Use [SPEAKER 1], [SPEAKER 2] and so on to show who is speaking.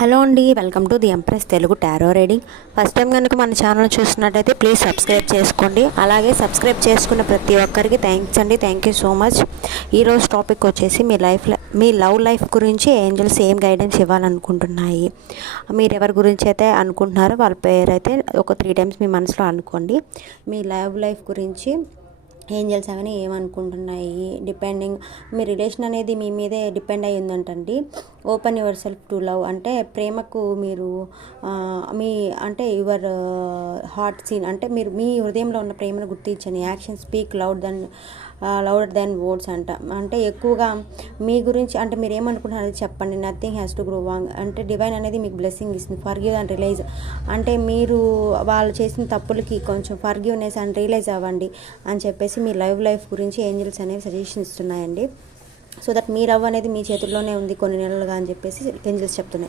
[SPEAKER 1] Hello అండి welcome to the Empress Telugu tarot reading. First time కనుక మన channel చూస్తున్నట్టయితే ప్లీజ్ సబ్స్క్రైబ్ చేసుకోండి. అలాగే సబ్స్క్రైబ్ చేసుకున్న ప్రతి ఒక్కరికి థ్యాంక్స్ అండి. Thank you so much. ఈరోజు టాపిక్ వచ్చేసి మీ లైఫ్ మీ లవ్ లైఫ్ గురించి ఏంజల్స్ ఏం గైడెన్స్ ఇవ్వాలనుకుంటున్నాయి. మీరు ఎవరి గురించి అయితే అనుకుంటున్నారో వాళ్ళ పేరు అయితే ఒక త్రీ టైమ్స్ మీ మనసులో అనుకోండి. మీ లవ్ లైఫ్ గురించి ఏంజల్స్ అవన్నీ ఏమనుకుంటున్నాయి? డిపెండింగ్ మీ రిలేషన్ అనేది మీ మీదే డిపెండ్ అయి ఉందంటండి open yourself to love అంటే ప్రేమకు మీరు మీ అంటే యువర్ హార్ట్ సీన్ అంటే మీరు మీ హృదయంలో ఉన్న ప్రేమను గుర్తించండి. Action speak loud than louder than words అంట. అంటే ఎక్కువగా మీ గురించి అంటే మీరు ఏమనుకుంటున్నారు అది చెప్పండి. Nothing has to grow wrong అంటే డివైన్ అనేది మీకు బ్లెస్సింగ్ ఇస్తుంది. ఫర్గివ్ అండ్ రిలైజ్ అంటే మీరు వాళ్ళు చేసిన తప్పులకి కొంచెం ఫర్గివ్నెస్ అండ్ రియలైజ్ అవ్వండి అని చెప్పేసి మీ లైవ్ లైఫ్ గురించి ఏంజల్స్ అనేవి సజెషన్ ఇస్తున్నాయండి. సో దట్ మీ లవ్ అనేది మీ చేతుల్లోనే ఉంది కొన్ని నెలలుగా అని చెప్పేసి ఏంజల్స్ చెప్తున్నాయి.